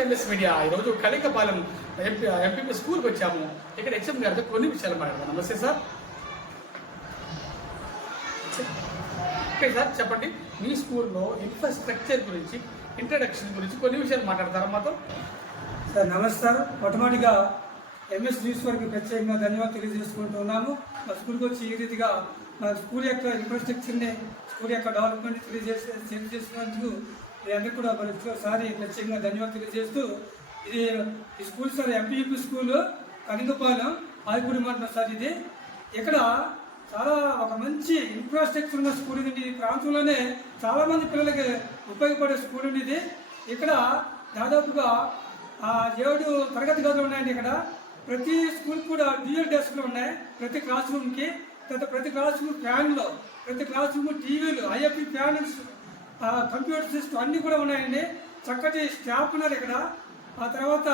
Media ఈరోజు కలికపాలెం MPP స్కూల్కి వచ్చాము. ఇక్కడ హెచ్ఎం గారితో కొన్ని విషయాలు మాట్లాడదాం. నమస్తే సార్. ఓకే సార్, చెప్పండి మీ స్కూల్లో ఇన్ఫ్రాస్ట్రక్చర్ గురించి, ఇంట్రడక్షన్ గురించి కొన్ని విషయాలు మాట్లాడతారా మాతో? సార్ నమస్కారం. మొట్టమొదటిగా ఎంఎస్ న్యూస్ వారికి ప్రత్యేకంగా ధన్యవాదాలు తెలియజేసుకుంటున్నాము. మా స్కూల్కి వచ్చి ఈ రీతిగా మా స్కూల్ యొక్క ఇన్ఫ్రాస్ట్రక్చర్ని, స్కూల్ యొక్క డెవలప్మెంట్ తెలియజేసినందుకు మీ అందరికీ కూడా మరొకసారి ప్రత్యేకంగా ధన్యవాదాలు తెలియజేస్తూ, ఈ school sir MPP school Kalingapalem Adipudi మండలం సార్. ఇది ఇక్కడ చాలా ఒక మంచి ఇన్ఫ్రాస్ట్రక్చర్ ఉన్న స్కూల్ ఇది. ఈ ప్రాంతంలోనే చాలామంది పిల్లలకి ఉపయోగపడే స్కూల్ ఇది. ఇక్కడ దాదాపుగా 7 తరగతి గదులు ఉన్నాయండి. ఇక్కడ ప్రతి స్కూల్ కూడా డ్యూయల్ డెస్క్లు ఉన్నాయి ప్రతి క్లాస్ రూమ్కి. తర్వాత ప్రతి క్లాస్ రూమ్ ఫ్యాన్లు, ప్రతి క్లాస్ రూమ్ టీవీలు, ఐఎఫ్ఈ ప్యానల్స్, కంప్యూటర్ సిస్టమ్ అన్నీ కూడా ఉన్నాయండి. చక్కటి స్టాఫ్ ఉన్నారు ఇక్కడ. ఆ తర్వాత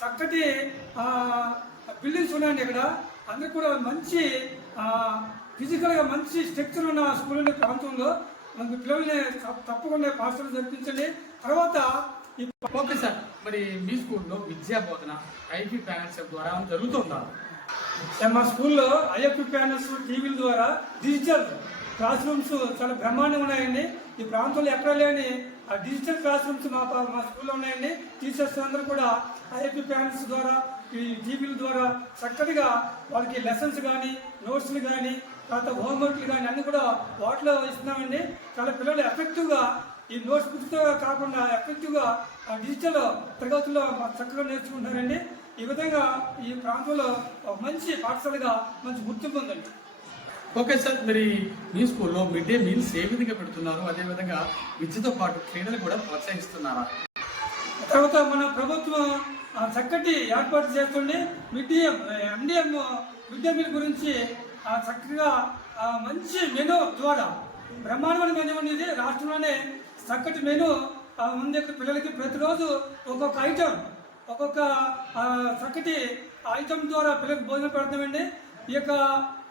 చక్కటి బిల్డింగ్స్ ఉన్నాయండి ఇక్కడ. అందరికి కూడా మంచి ఫిజికల్గా మంచి స్ట్రక్చర్ ఉన్న స్కూల్ ఉండే ప్రాంతంలో మన పిల్లల్ని తప్పకుండా పాఠశాల జరిపించండి. తర్వాత ఓకే సార్, మరి మీ స్కూల్లో విద్యా బోధన ఐపీ ప్యానల్స్ ద్వారా జరుగుతుందా? మా స్కూల్లో ఐఎఫ్ఈ ప్యానల్స్, టీవీల ద్వారా డిజిటల్ క్లాస్ రూమ్స్ చాలా బ్రహ్మాండంగా ఉన్నాయండి. ఈ ప్రాంతంలో ఎక్కడ లేని డిజిటల్ క్లాస్ రూమ్స్ మా స్కూల్లో ఉన్నాయండి. టీచర్స్ అందరూ కూడా ఐఎఫ్ఈ ప్యానల్స్ ద్వారా, ఈ టీవీల ద్వారా చక్కటిగా వాళ్ళకి లెసన్స్ కానీ, నోట్స్లు కానీ, తర్వాత హోంవర్క్లు కానీ అన్నీ కూడా వాటిలో ఇస్తున్నామండి. చాలా పిల్లలు ఎఫెక్టివ్గా ఈ నోట్స్ బుక్స్తో కాకుండా ఎఫెక్టివ్గా డిజిటల్ తరగతుల్లో చక్కగా నేర్చుకుంటున్నారండి. ఈ విధంగా ఈ ప్రాంతంలో ఒక మంచి పాఠశాలగా మంచి గుర్తింపు ఉందండి. ఓకే సార్, మరి మీ స్కూల్లో మిడ్ డే మీల్స్ ఏ విధంగా పెడుతున్నారు? అదేవిధంగా విద్యతో పాటు క్రీడలు కూడా ప్రోత్సహిస్తున్నారా? తర్వాత మన ప్రభుత్వం చక్కటి ఏర్పాటు చేస్తుంది. ఎండిఎం మిడ్ డే మీల్ గురించి చక్కగా మంచి మెనూ ద్వారా బ్రహ్మాండమైన మెనూ ఉండేది. రాష్ట్రంలోనే చక్కటి మెనూ ఉంది. పిల్లలకి ప్రతిరోజు ఒక్కొక్క ఐటెం, ఒక్కొక్క చక్కటి ఐటెం ద్వారా పిల్లలకి భోజనం పెడతామండి. ఈ యొక్క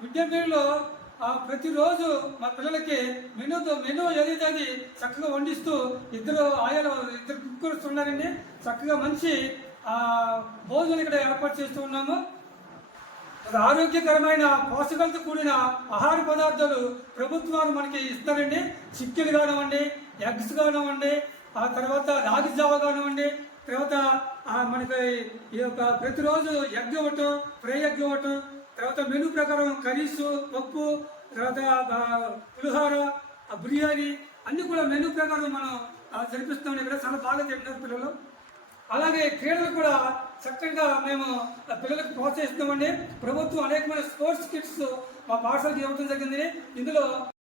మిడ్ డే మీల్లో ప్రతిరోజు మా పిల్లలకి మెనూ ఏదైతే అది చక్కగా వండిస్తూ ఇద్దరు కుక్కర్స్ ఉన్నారండి. చక్కగా మంచి భోజనం ఇక్కడ ఏర్పాటు చేస్తూ ఉన్నాము. ఆరోగ్యకరమైన పోషకాలతో కూడిన ఆహార పదార్థాలు ప్రభుత్వాలు మనకి ఇస్తారండి. చిక్కీలు కానివ్వండి, ఎగ్స్ కానివ్వండి, ఆ తర్వాత రాగి జావ కానివ్వండి, తర్వాత మనకి ఈ యొక్క ప్రతిరోజు ఎగ్ ఇవ్వటం, ఫ్రై ఎగ్ ఇవ్వటం, తర్వాత మెనూ ప్రకారం కర్రీస్, పప్పు, తర్వాత పులిహోర, బిర్యానీ అన్నీ కూడా మెనూ ప్రకారం మనం జరిపిస్తామని ఇక్కడ చాలా బాగా తింటారు పిల్లలు. అలాగే క్రీడలు కూడా చక్కగా మేము పిల్లలకు ప్రోత్సహిస్తామండి. ప్రభుత్వం అనేకమైన స్పోర్ట్స్ కిట్స్ మా పాఠశాలకు ఇవ్వడం జరిగింది. ఇందులో